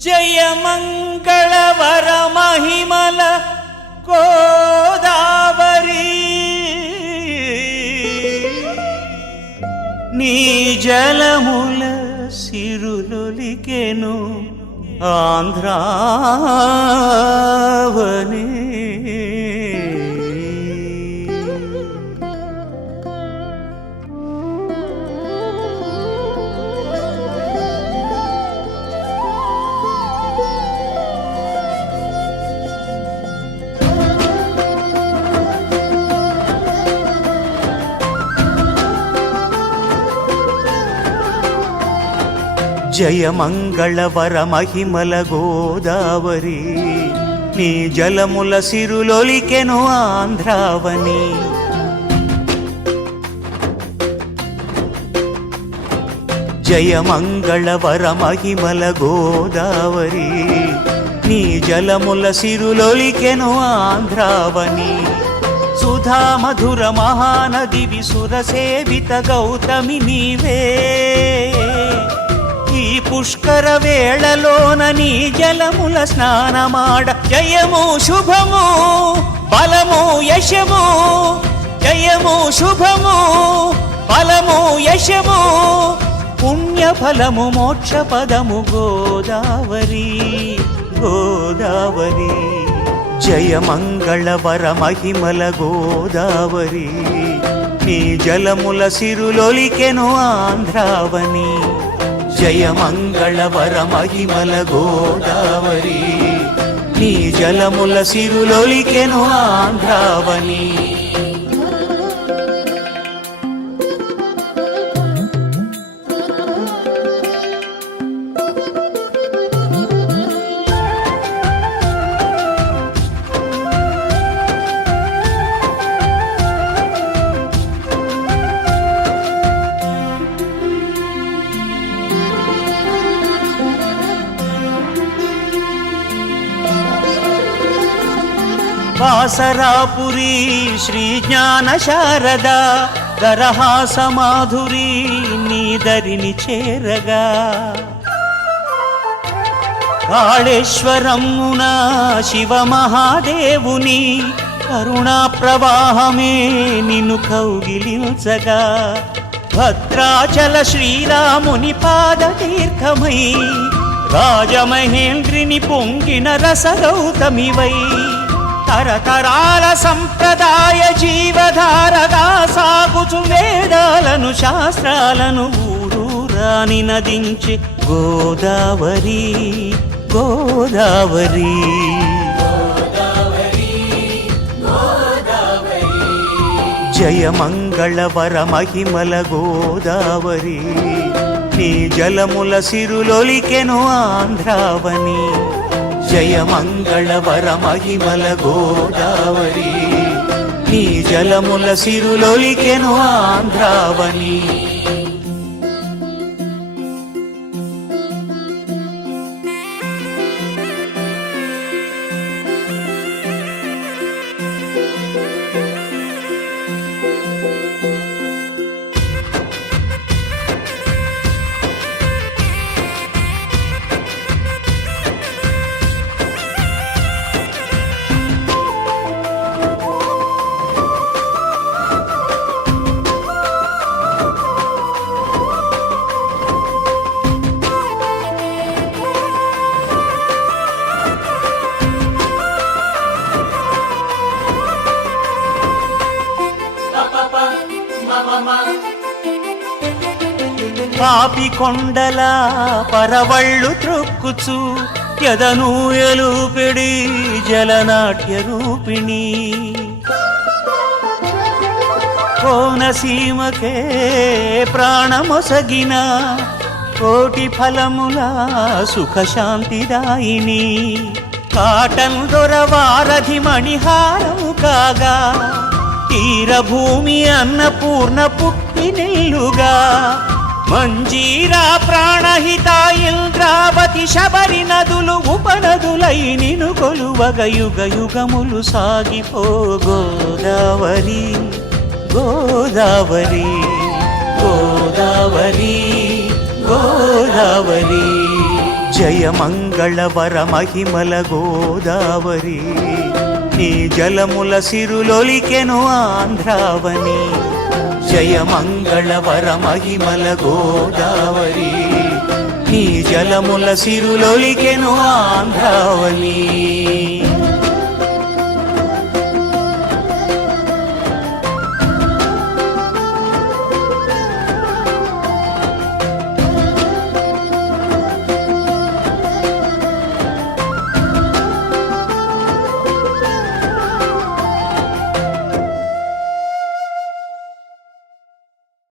జయ మంగళవర మహిమల గోదావరి నీ జలముల సిరులొలికెను ఆంధ్రావని జయ మంగళవర మహిమల గోదావరి నీ జలముల సిరులొలికెను ఆంధ్రావని జయ మంగళవర మహిమల గోదావరి నీ జలముల సిరులొలికెను ఆంధ్రావని సుధా మధుర మహానది విసుర సేవిత గౌతమి నీవే ఈ పుష్కర వేళలోన నీ జలముల స్నానమాడ జయము శుభము బలము యశము జయము శుభము బలము యశము పుణ్యఫలము మోక్ష పదము గోదావరి గోదావరి జయ మంగళవర మహిమల గోదావరి నీ జలముల సిరులొలికెను ఆంధ్రావని జయ మంగళవర మహిమల గోదావరి నీ జలముల సిరులొలికెను ఆంధ్రావని వాసరాపురి శ్రీ జ్ఞాన శారద దరహాస మాధురి నీ దరిని చేరగా కాళేశ్వరమున శివ మహాదేవుని కరుణా ప్రవాహమే నిన్ను కౌగిలించగా భద్రాచల శ్రీరాముని పాదతీర్థమై రాజమహేంద్రిని పొంగిన రసగౌతమివై తరతరాల సంప్రదాయ జీవధారగా సాగుచు వేదాలను శాస్త్రాలను ఊరూరాని నదించి గోదావరి గోదావరి జయ మంగళవర మహిమల గోదావరి నీ జలముల సిరులొలికెను ఆంధ్రావని జయ మంగళవర మహిమల గోదావరి నీ జలముల సిరులొలికెను ఆంధ్రావని పాపి కొండల పరవళ్ళు త్రొక్కుచు యదను ఎలుపిడి జలనాట్య రూపిణి కోనసీమకే ప్రాణమొసగిన కోటి ఫలముల సుఖశాంతిదాయిని కాటన్ దొరవారధి మణిహారము కాగా తీరభూమి అన్నపూర్ణ పుట్టినిల్లుగా మంజీరా ప్రాణహిత ఇంద్రావతి శబరి నదులు ఉపనదులై నిను కొలువగ యుగ యుగములు సాగిపో గోదావరి గోదావరి గోదావరి గోదావరి జయ మంగళవర మహిమల గోదావరి నీ జలముల సిరులొలికెను ఆంధ్రావని జయ మంగళవర మహిమల గోదావరి నీ జలముల సిరులొలికెను ఆంధ్రావని